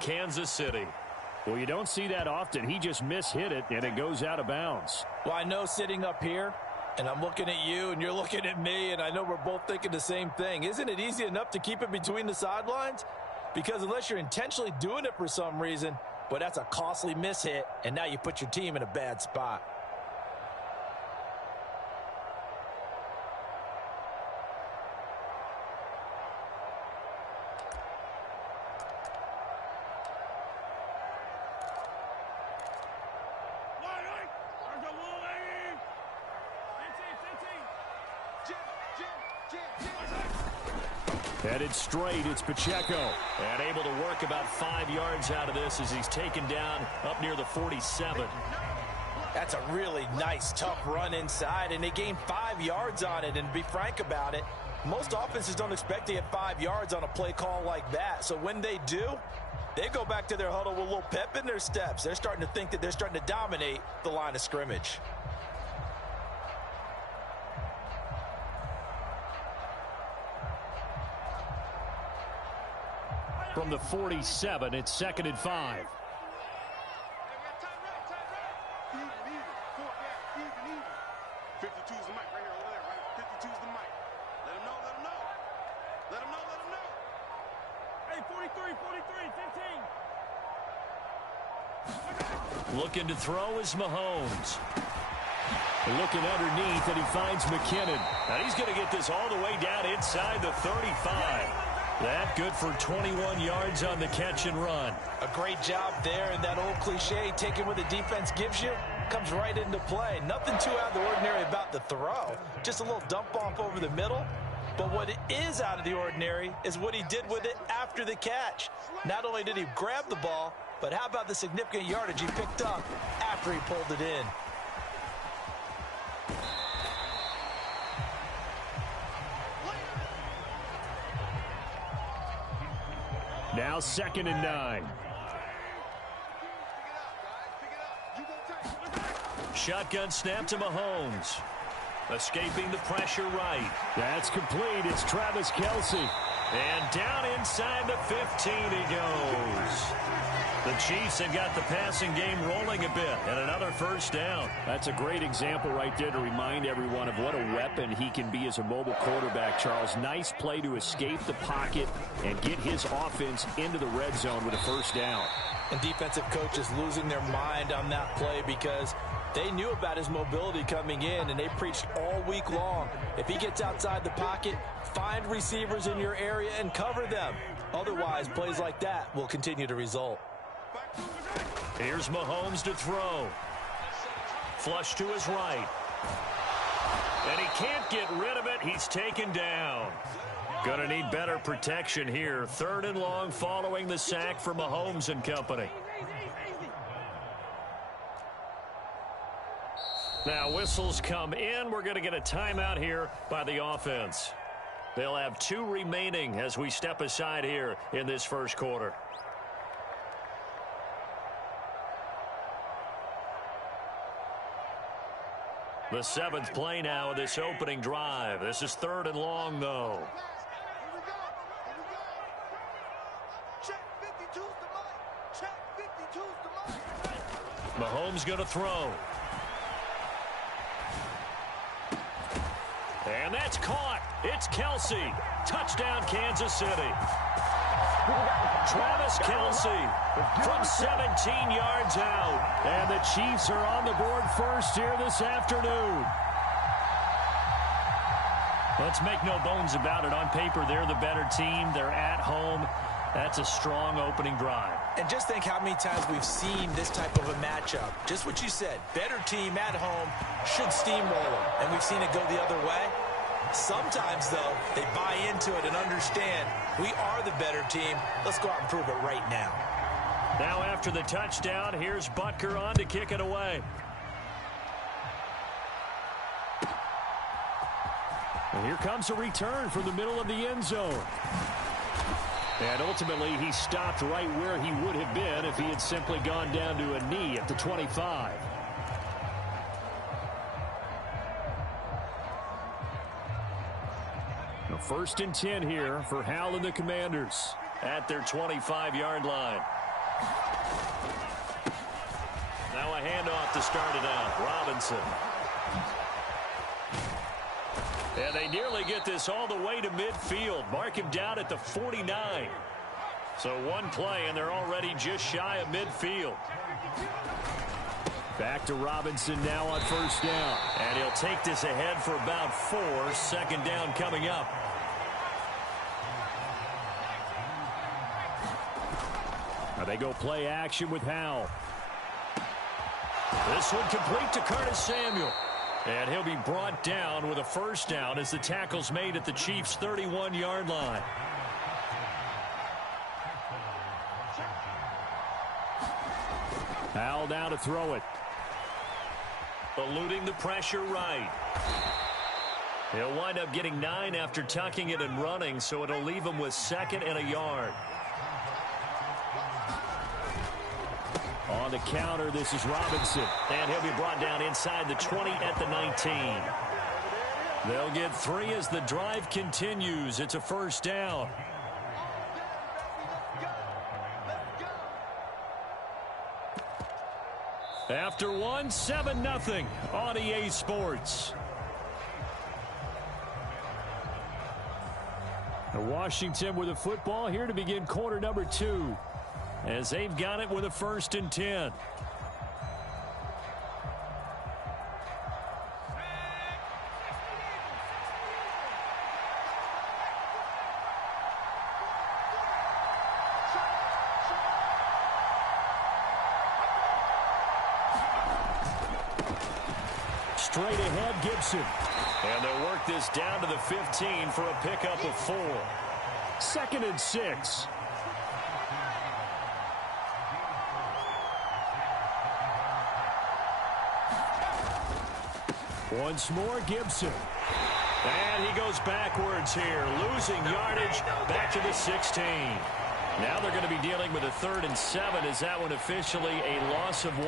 Kansas City. Well, you don't see that often. He just mishit it, and it goes out of bounds. Well, I know sitting up here, and I'm looking at you, and you're looking at me, and I know we're both thinking the same thing. Isn't it easy enough to keep it between the sidelines? Because unless you're intentionally doing it for some reason, but that's a costly mishit, and now you put your team in a bad spot. Headed straight, it's Pacheco. And able to work about 5 yards out of this as he's taken down up near the 47. That's a really nice, tough run inside, and they gained 5 yards on it. And to be frank about it, most offenses don't expect to get 5 yards on a play call like that. So when they do, they go back to their huddle with a little pep in their steps. They're starting to think that they're starting to dominate the line of scrimmage. From the 47, it's 2nd and 5. Looking to throw is Mahomes. Looking underneath, and he finds McKinnon. And he's going to get this all the way down inside the 35. That good for 21 yards on the catch and run. A great job there, and that old cliche, taking what the defense gives you, comes right into play. Nothing too out of the ordinary about the throw. Just a little dump off over the middle. But what is out of the ordinary is what he did with it after the catch. Not only did he grab the ball, but how about the significant yardage he picked up after he pulled it in? Now 2nd and 9. Shotgun snap to Mahomes. Escaping the pressure right. That's complete. It's Travis Kelce. And down inside the 15 he goes. The Chiefs have got the passing game rolling a bit, and another first down. That's a great example right there to remind everyone of what a weapon he can be as a mobile quarterback, Charles. Nice play to escape the pocket and get his offense into the red zone with a first down. And defensive coaches losing their mind on that play because they knew about his mobility coming in, and they preached all week long. If he gets outside the pocket, find receivers in your area and cover them. Otherwise, plays like that will continue to result. Here's Mahomes to throw. Flush to his right. And he can't get rid of it. He's taken down. Gonna need better protection here. 3rd and long following the sack for Mahomes and company. Now whistles come in. We're going to get a timeout here by the offense. They'll have 2 remaining as we step aside here in this first quarter. The 7th play now of this opening drive. This is 3rd and long, though. Mahomes going to throw. And that's caught. It's Kelce. Touchdown, Kansas City. Travis Kelce from 17 yards out. And the Chiefs are on the board first here this afternoon. Let's make no bones about it. On paper, they're the better team. They're at home. That's a strong opening drive. And just think how many times we've seen this type of a matchup. Just what you said. Better team at home should steamroll them. And we've seen it go the other way. Sometimes, though, they buy into it and understand we are the better team. Let's go out and prove it right now. Now after the touchdown, here's Butker on to kick it away. And here comes a return from the middle of the end zone. And ultimately, he stopped right where he would have been if he had simply gone down to a knee at the 25. Now 1st and 10 here for Hal and the Commanders. At their 25-yard line. Now a handoff to start it out. Robinson. And they nearly get this all the way to midfield. Mark him down at the 49. So one play, and they're already just shy of midfield. Back to Robinson now on first down. And he'll take this ahead for about 4. Second down coming up. Now they go play action with Howell. This one complete to Curtis Samuel. And he'll be brought down with a first down as the tackle's made at the Chiefs' 31-yard line. Howell now to throw it. Eluding the pressure right. He'll wind up getting 9 after tucking it and running, so it'll leave him with 2nd and a yard. On the counter, this is Robinson. And he'll be brought down inside the 20 at the 19. They'll get 3 as the drive continues. It's a first down. After one, 7-0 on EA Sports. Washington with a football here to begin quarter number 2. As they've got it with a 1st and 10. Straight ahead, Gibson. And they'll work this down to the 15 for a pickup of 4. 2nd and 6. Once more, Gibson. And he goes backwards here, losing yardage back to the 16. Now they're going to be dealing with a 3rd and 7. Is that one officially a loss of 1?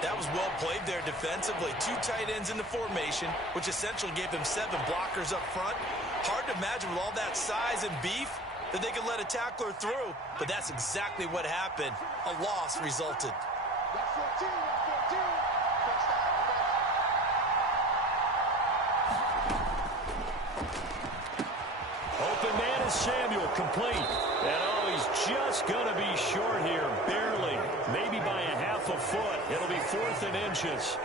That was well played there defensively. 2 tight ends in the formation, which essentially gave them 7 blockers up front. Hard to imagine with all that size and beef that they could let a tackler through, but that's exactly what happened. A loss resulted. Open man is Samuel, complete. And oh, he's just going to be short here, barely. Maybe by a half a foot. It'll be 4th and inches.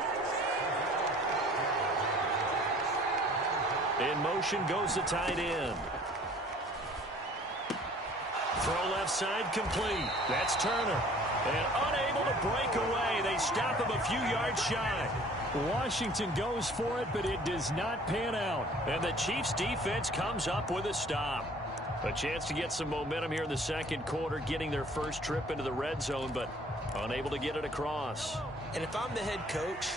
In motion goes the tight end. Throw left side complete. That's Turner. And unable to break away. They stop him a few yards shy. Washington goes for it, but it does not pan out. And the Chiefs defense comes up with a stop. A chance to get some momentum here in the second quarter, getting their first trip into the red zone, but unable to get it across. And if I'm the head coach,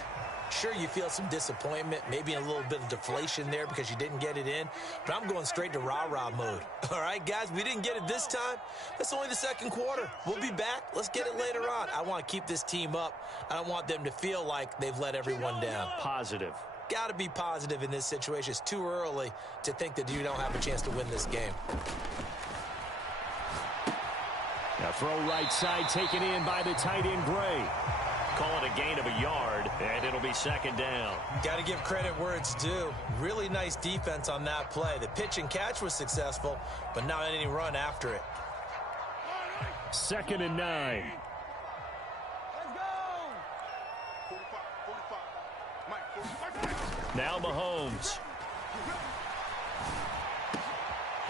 sure, you feel some disappointment, maybe a little bit of deflation there because you didn't get it in, but I'm going straight to rah-rah mode. All right, guys, we didn't get it this time. That's only the second quarter. We'll be back. Let's get it later on. I want to keep this team up. I don't want them to feel like they've let everyone down. Positive. Got to be positive in this situation. It's too early to think that you don't have a chance to win this game. Now throw right side taken in by the tight end Gray. Call it a gain of a yard, and it'll be 2nd down. Got to give credit where it's due. Really nice defense on that play. The pitch and catch was successful, but not any run after it. 2nd and 9. Now Mahomes.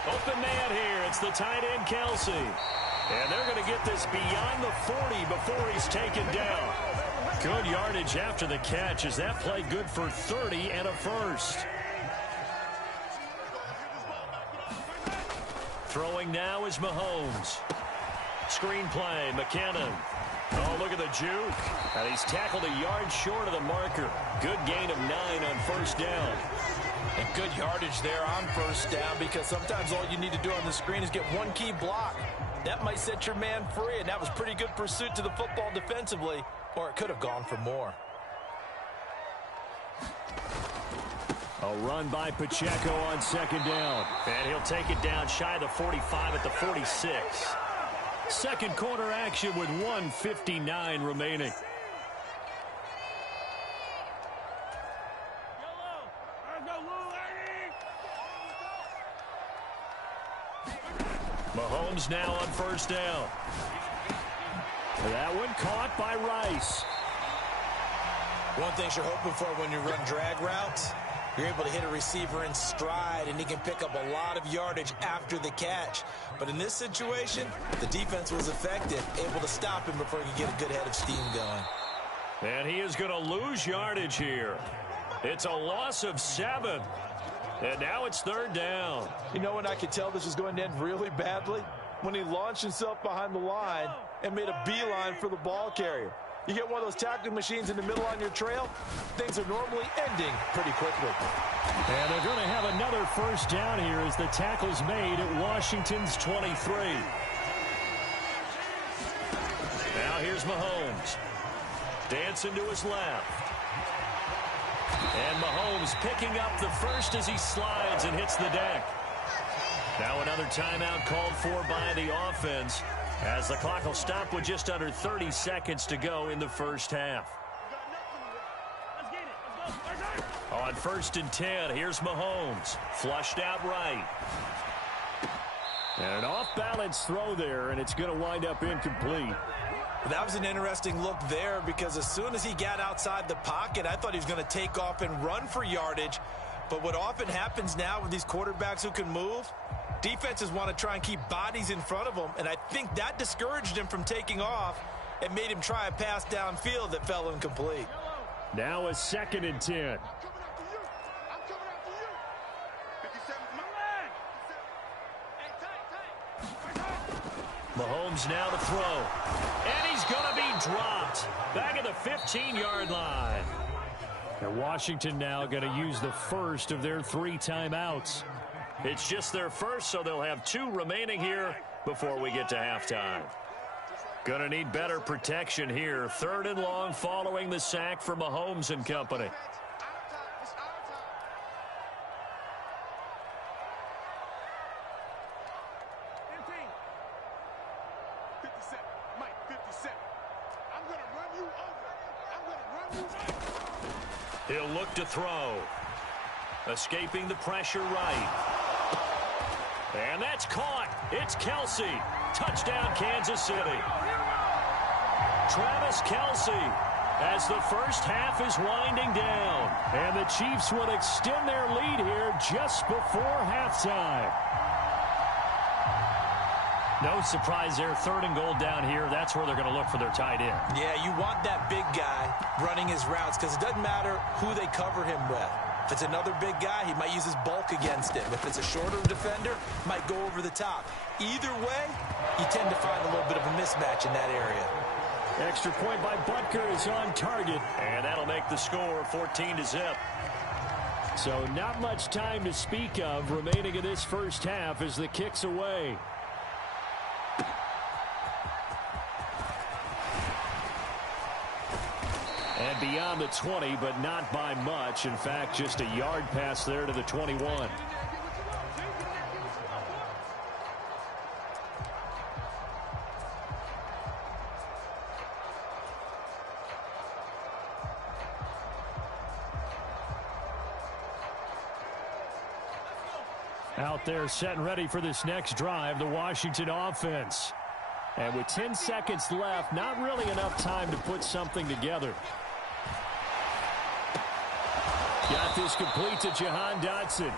Open man here. It's the tight end Kelsey. And they're going to get this beyond the 40 before he's taken down. Good yardage after the catch. Is that play good for 30 and a first? Throwing now is Mahomes. Screen play, McKinnon. Oh, look at the juke. And he's tackled a yard short of the marker. Good gain of 9 on first down. And good yardage there on first down, because sometimes all you need to do on the screen is get one key block. That might set your man free, and that was pretty good pursuit to the football defensively, or it could have gone for more. A run by Pacheco on 2nd down. And he'll take it down shy of the 45 at the 46. Second quarter action with 1:59 remaining. Mahomes now on first down. That one caught by Rice. One thing you're hoping for when you run drag routes, you're able to hit a receiver in stride, and he can pick up a lot of yardage after the catch. But in this situation, the defense was effective, able to stop him before he could get a good head of steam going. And he is going to lose yardage here. It's a loss of 7. And now it's third down. You know when I could tell this was going to end really badly? When he launched himself behind the line and made a beeline for the ball carrier. You get one of those tackling machines in the middle on your trail, things are normally ending pretty quickly. And they're going to have another first down here as the tackle's made at Washington's 23. Now here's Mahomes. Dancing to his left. And Mahomes picking up the first as he slides and hits the deck. Now another timeout called for by the offense, as the clock will stop with just under 30 seconds to go in the first half. On 1st and 10, here's Mahomes. Flushed out right. And an off-balance throw there, and it's going to wind up incomplete. That was an interesting look there, because as soon as he got outside the pocket, I thought he was going to take off and run for yardage. But what often happens now with these quarterbacks who can move, defenses want to try and keep bodies in front of them, and I think that discouraged him from taking off and made him try a pass downfield that fell incomplete. Now a 2nd and 10. Mahomes now to throw. And he's going to be dropped. Back at the 15-yard line. And Washington now going to use the first of their 3 timeouts. It's just their first, so they'll have 2 remaining here before we get to halftime. Going to need better protection here. 3rd and long following the sack for Mahomes and company. He'll look to throw. Escaping the pressure right. And that's caught. It's Kelsey. Touchdown, Kansas City. Travis Kelsey, as the first half is winding down. And the Chiefs will extend their lead here just before halftime. No surprise there. 3rd and goal down here. That's where they're going to look for their tight end. Yeah, you want that big guy running his routes, because it doesn't matter who they cover him with. If it's another big guy, he might use his bulk against him. If it's a shorter defender, might go over the top. Either way, you tend to find a little bit of a mismatch in that area. Extra point by Butker is on target. And that'll make the score 14-0. So not much time to speak of remaining in this first half as the kick's away. And beyond the 20, but not by much. In fact, just a yard pass there to the 21. Out there set and ready for this next drive, the Washington offense. And with 10 seconds left, not really enough time to put something together. Got this complete to Jahan Dotson.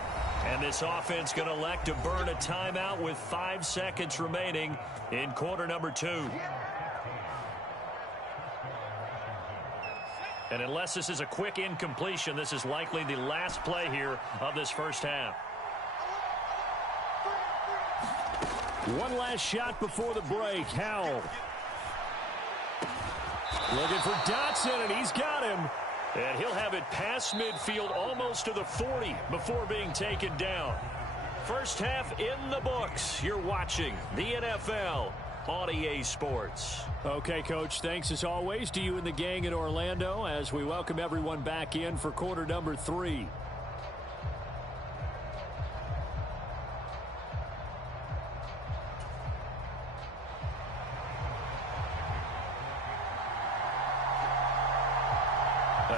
And this offense going to elect to burn a timeout with 5 seconds remaining in quarter number 2. And unless this is a quick incompletion, this is likely the last play here of this first half. One last shot before the break. Howell. Looking for Dotson, and he's got him. And he'll have it past midfield almost to the 40 before being taken down. First half in the books. You're watching the NFL on EA Sports. Okay, Coach, thanks as always to you and the gang in Orlando as we welcome everyone back in for quarter number 3.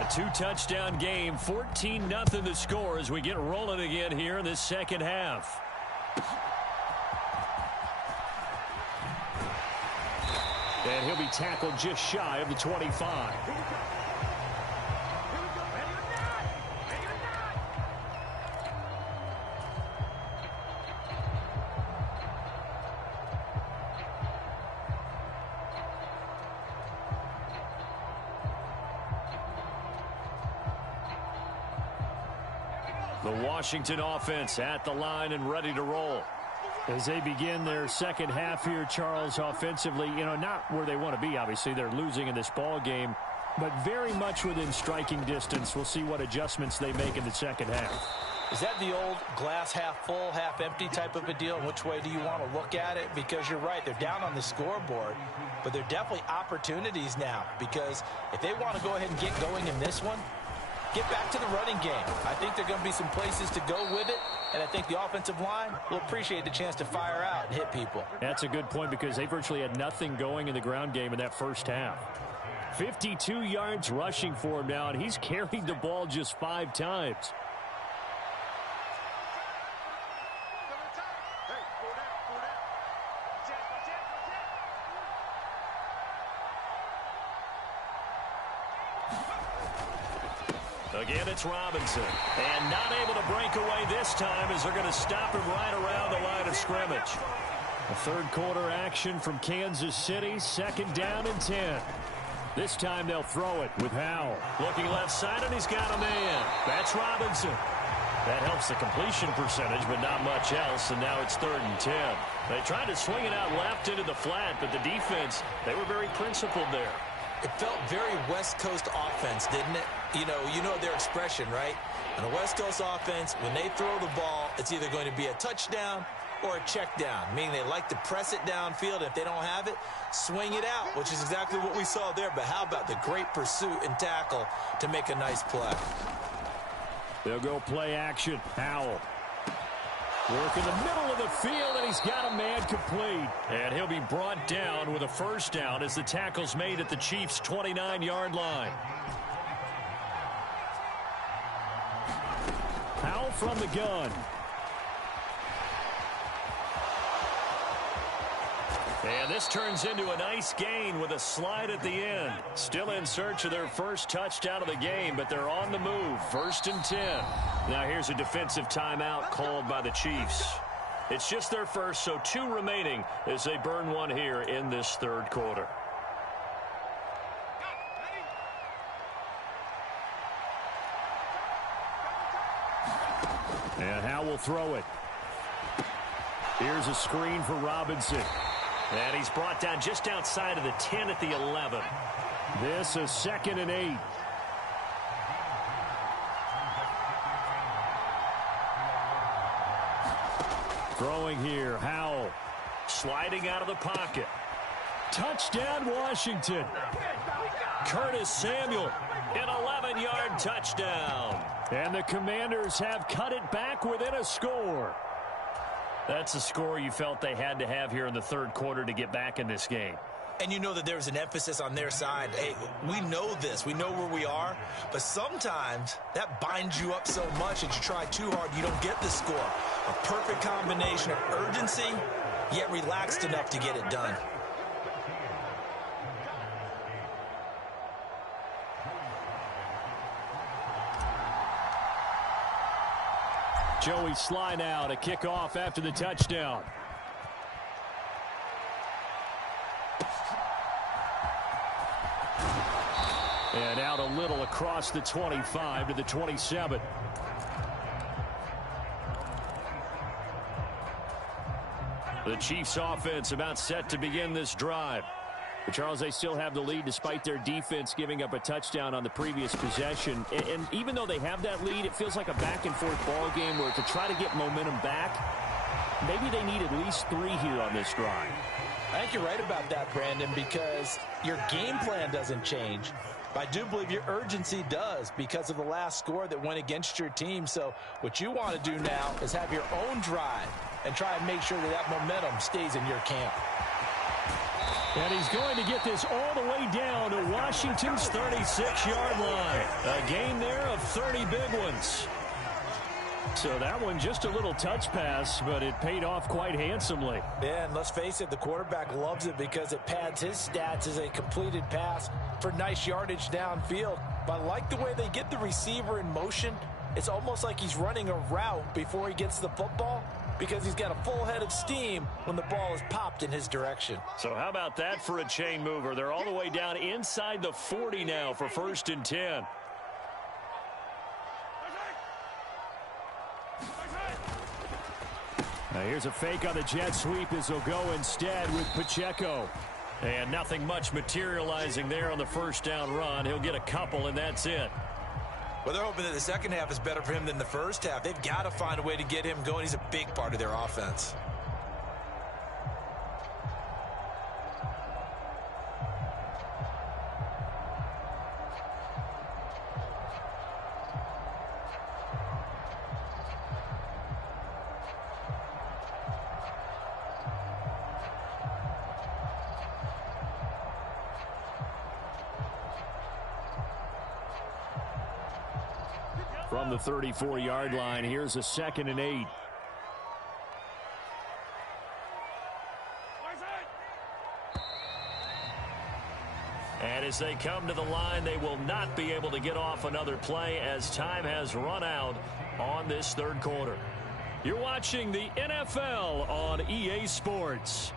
A two-touchdown game, 14-0 the score as we get rolling again here in this second half. And he'll be tackled just shy of the 25. The Washington offense at the line and ready to roll. As they begin their second half here, Charles, offensively, not where they want to be, obviously. They're losing in this ball game, but very much within striking distance. We'll see what adjustments they make in the second half. Is that the old glass half full, half empty type of a deal? Which way do you want to look at it? Because you're right, they're down on the scoreboard, but they're definitely opportunities now, because if they want to go ahead and get going in this one, get back to the running game. I think there are going to be some places to go with it, and I think the offensive line will appreciate the chance to fire out and hit people. That's a good point because they virtually had nothing going in the ground game in that first half. 52 yards rushing for him now, and he's carried the ball just 5 times. Again, it's Robinson. And not able to break away this time as they're going to stop him right around the line of scrimmage. A third quarter action from Kansas City. Second down and 10. This time they'll throw it with Howell. Looking left side, and he's got a man. That's Robinson. That helps the completion percentage, but not much else, and now it's 3rd and 10. They tried to swing it out left into the flat, but the defense, they were very principled there. It felt very West Coast offense, didn't it? You know their expression, right? On a West Coast offense, when they throw the ball, it's either going to be a touchdown or a check down, meaning they like to press it downfield. If they don't have it, swing it out, which is exactly what we saw there. But how about the great pursuit and tackle to make a nice play? They'll go play action. Howell. Work in the middle of the field, and he's got a man complete. And he'll be brought down with a first down as the tackle's made at the Chiefs' 29-yard line. Howell from the gun. And this turns into a nice gain with a slide at the end. Still in search of their first touchdown of the game, but they're on the move. 1st and 10. Now here's a defensive timeout called by the Chiefs. It's just their first, so 2 remaining as they burn one here in this third quarter. And Howell will throw it. Here's a screen for Robinson. And he's brought down just outside of the 10 at the 11. This is 2nd and 8. Throwing here, Howell. Sliding out of the pocket. Touchdown, Washington. Curtis Samuel, an 11-yard touchdown. And the Commanders have cut it back within a score. That's a score you felt they had to have here in the third quarter to get back in this game. And you know that there's an emphasis on their side. Hey, we know this. We know where we are. But sometimes that binds you up so much that you try too hard, you don't get the score. A perfect combination of urgency, yet relaxed enough to get it done. Joey slide out, a kickoff after the touchdown. And out a little across the 25 to the 27. The Chiefs offense about set to begin this drive. But Charles, they still have the lead despite their defense giving up a touchdown on the previous possession. And even though they have that lead, it feels like a back-and-forth ball game where to try to get momentum back, maybe they need at least 3 here on this drive. I think you're right about that, Brandon, because your game plan doesn't change. But I do believe your urgency does because of the last score that went against your team. So what you want to do now is have your own drive and try and make sure that that momentum stays in your camp. And he's going to get this all the way down to Washington's 36-yard line. A gain there of 30 big ones. So that one just a little touch pass, but it paid off quite handsomely. Yeah, and let's face it, the quarterback loves it because it pads his stats as a completed pass for nice yardage downfield. But I like the way they get the receiver in motion. It's almost like he's running a route before he gets the football because he's got a full head of steam when the ball is popped in his direction. So how about that for a chain mover? They're all the way down inside the 40 now for 1st and 10. Now here's a fake on the jet sweep as they'll go instead with Pacheco. And nothing much materializing there on the first down run. He'll get a couple, and that's it. Well, they're hoping that the second half is better for him than the first half. They've got to find a way to get him going. He's a big part of their offense. From the 34-yard line, here's a 2nd and 8. And as they come to the line, they will not be able to get off another play as time has run out on this third quarter. You're watching the NFL on EA Sports.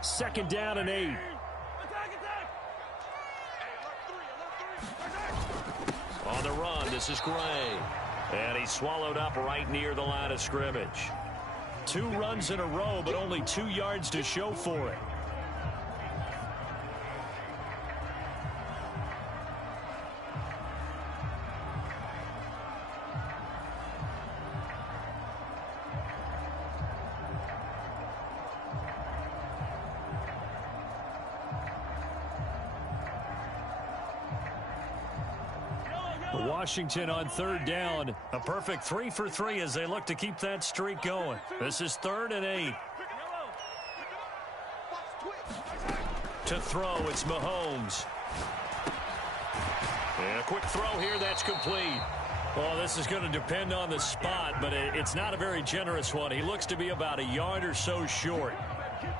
Second down and 8. On the run, this is Gray. And he's swallowed up right near the line of scrimmage. 2 runs in a row, but only 2 yards to show for it. Washington on 3rd down. A perfect 3 for 3 as they look to keep that streak going. This is 3rd and 8. To throw, it's Mahomes. And a quick throw here, that's complete. Well, this is going to depend on the spot, but it's not a very generous one. He looks to be about a yard or so short.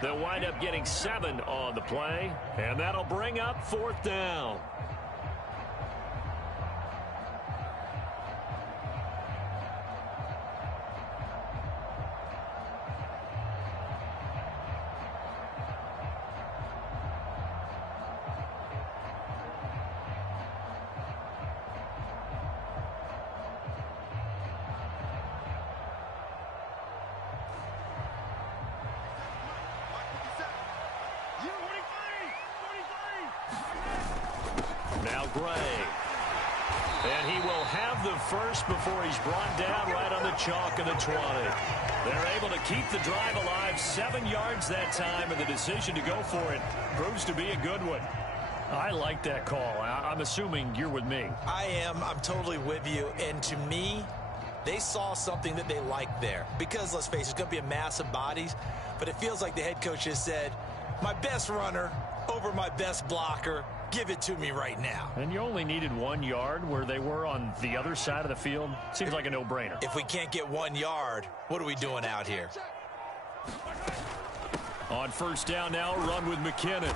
They'll wind up getting 7 on the play, and that'll bring up 4th down. Now Gray. And he will have the first before he's brought down right on the chalk of the 20. They're able to keep the drive alive, 7 yards that time, and the decision to go for it proves to be a good one. I like that call. I'm assuming you're with me. I am. I'm totally with you. And to me, they saw something that they liked there. Because, let's face it, it's going to be a mass of bodies. But it feels like the head coach has said, my best runner over my best blocker, give it to me right now. And you only needed 1 yard where they were on the other side of the field. Seems like a no-brainer. If we can't get 1 yard, what are we doing out here? On first down now, run with McKinnon.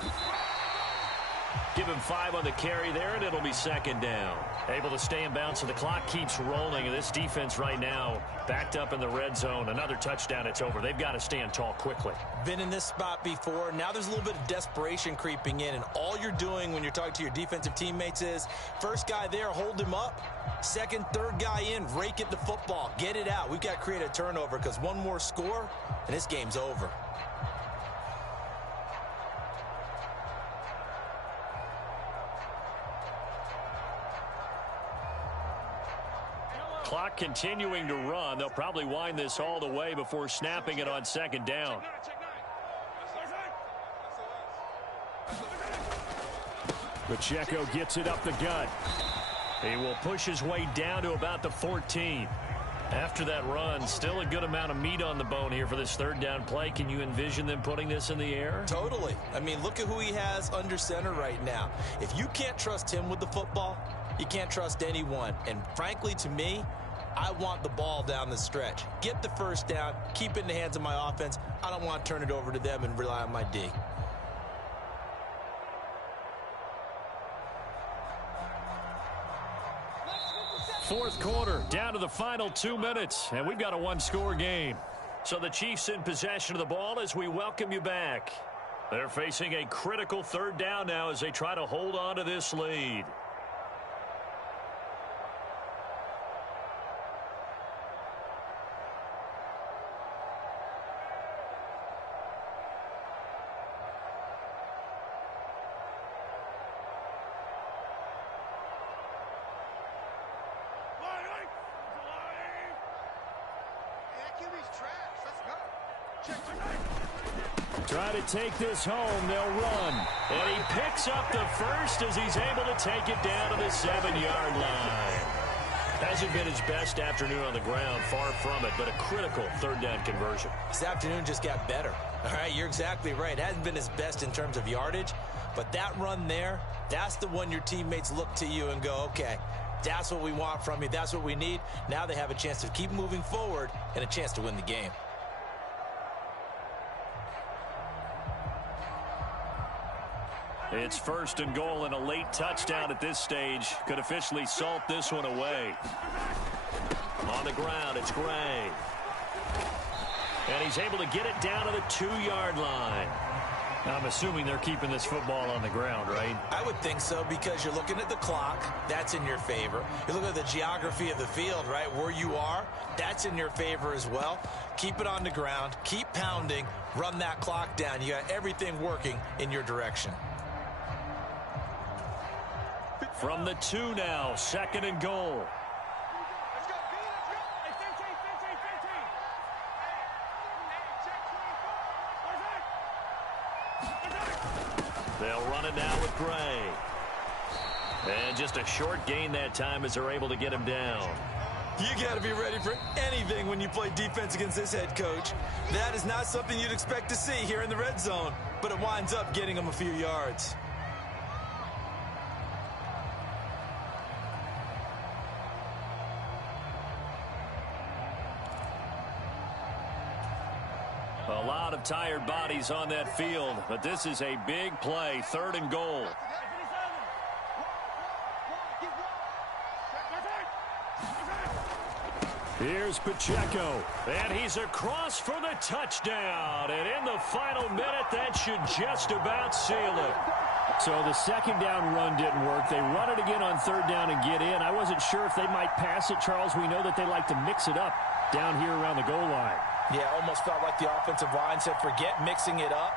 Give him 5 on the carry there, and it'll be 2nd down. Able to stay in bounds, so the clock keeps rolling, and this defense right now backed up in the red zone. Another touchdown, it's over. They've got to stand tall quickly. Been in this spot before. Now there's a little bit of desperation creeping in, and all you're doing when you're talking to your defensive teammates is, first guy there, hold him up. Second, third guy in, rake at the football. Get it out. We've got to create a turnover because one more score, and this game's over. clock, continuing to run. They'll probably wind this all the way before snapping it on second down. Pacheco gets it up the gut. He will push his way down to about the 14. After that run, still a good amount of meat on the bone here for this third down play. Can you envision them putting this in the air? Totally. I mean, look at who he has under center right now. If you can't trust him with the football, you can't trust anyone. And frankly, to me, I want the ball down the stretch. Get the first down, keep it in the hands of my offense. I don't want to turn it over to them and rely on my D. Fourth quarter, down to the final 2 minutes, and we've got a one-score game. So the Chiefs in possession of the ball as we welcome you back. They're facing a critical third down now as they try to hold on to this lead. Try to take this home. They'll run. And he picks up the first as he's able to take it down to the 7-yard line. Hasn't been his best afternoon on the ground, far from it, but a critical third down conversion. This afternoon just got better. All right, you're exactly right. It hasn't been his best in terms of yardage, but that run there, that's the one your teammates look to you and go, okay, that's what we want from you. That's what we need. Now they have a chance to keep moving forward and a chance to win the game. It's first and goal and a late touchdown at this stage. Could officially salt this one away. On the ground, it's Gray. And he's able to get it down to the 2-yard line. I'm assuming they're keeping this football on the ground, right? I would think so, because you're looking at the clock. That's in your favor. You look at the geography of the field, right? Where you are, that's in your favor as well. Keep it on the ground. Keep pounding. Run that clock down. You got everything working in your direction. From the 2 now, second and goal. They'll run it now with Gray. And just a short gain that time as they're able to get him down. You got to be ready for anything when you play defense against this head coach. That is not something you'd expect to see here in the red zone, but it winds up getting him a few yards. A lot of tired bodies on that field, but this is a big play, third and goal. Here's Pacheco. And he's across for the touchdown. And in the final minute, that should just about seal it. So the second down run didn't work. They run it again on third down and get in. I wasn't sure if they might pass it, Charles. We know that they like to mix it up down here around the goal line. Yeah, almost felt like the offensive line said, forget mixing it up.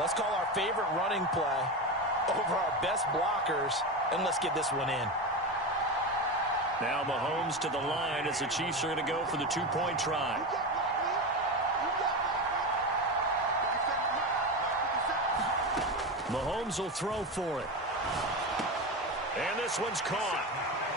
Let's call our favorite running play over our best blockers, and let's get this one in. Now Mahomes to the line as the Chiefs are going to go for the two-point try. Mahomes will throw for it. And this one's caught.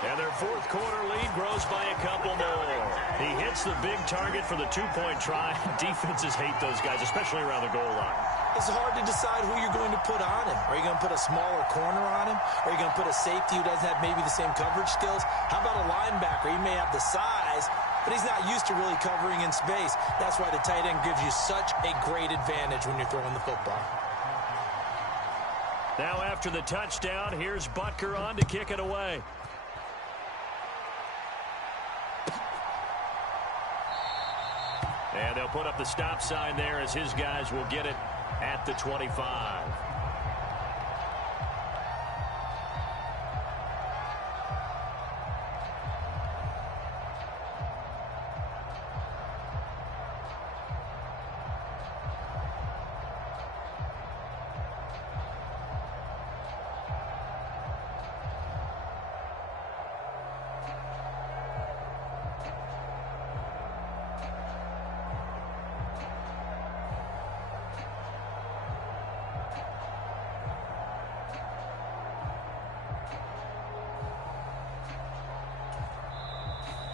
And their fourth quarter lead grows by a couple more. He hits the big target for the two-point try. Defenses hate those guys, especially around the goal line. It's hard to decide who you're going to put on him. Are you going to put a smaller corner on him? Are you going to put a safety who doesn't have maybe the same coverage skills? How about a linebacker? He may have the size, but he's not used to really covering in space. That's why the tight end gives you such a great advantage when you're throwing the football. Now after the touchdown, here's Butker on to kick it away. And they'll put up the stop sign there as his guys will get it at the 25.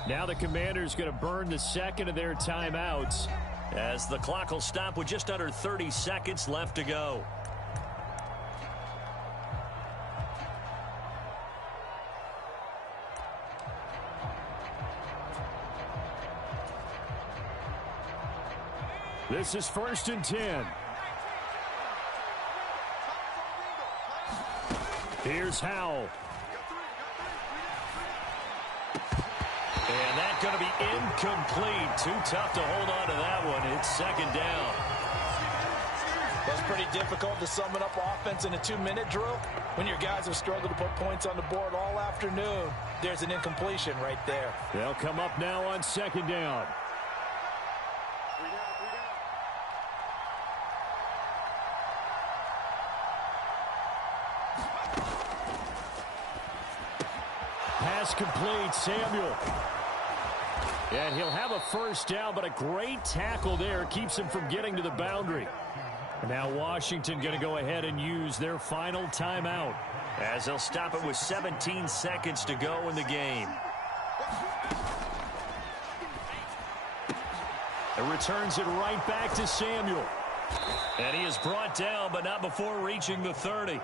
Now the Commanders going to burn the second of their timeouts, as the clock will stop with just under 30 seconds left to go. This is 1st and 10. Here's Howell. And that's going to be incomplete. Too tough to hold on to that one. It's 2nd down. That's pretty difficult to sum it up offense in a 2-minute drill. When your guys have struggled to put points on the board all afternoon, there's an incompletion right there. They'll come up now on 2nd down. Pass complete, Samuel. And he'll have a 1st down, but a great tackle there keeps him from getting to the boundary. And now Washington going to go ahead and use their final timeout, as they'll stop it with 17 seconds to go in the game. It returns it right back to Samuel. And he is brought down, but not before reaching the 30.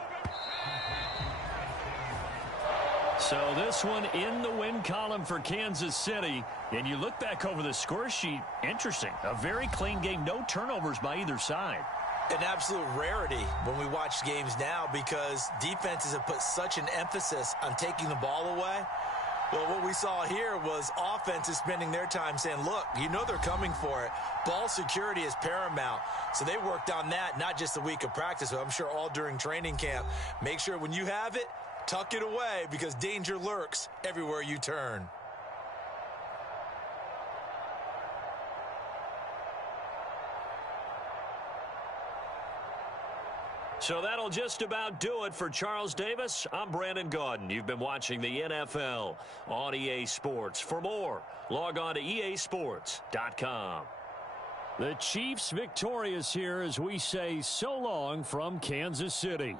So this one in the win column for Kansas City. And you look back over the score sheet, interesting. A very clean game, no turnovers by either side. An absolute rarity when we watch games now because defenses have put such an emphasis on taking the ball away. Well, what we saw here was offenses spending their time saying, look, you know they're coming for it. Ball security is paramount. So they worked on that, not just a week of practice, but I'm sure all during training camp. Make sure when you have it, tuck it away because danger lurks everywhere you turn. So that'll just about do it for Charles Davis. I'm Brandon Gaudin. You've been watching the NFL on EA Sports. For more, log on to easports.com. The Chiefs victorious here as we say so long from Kansas City.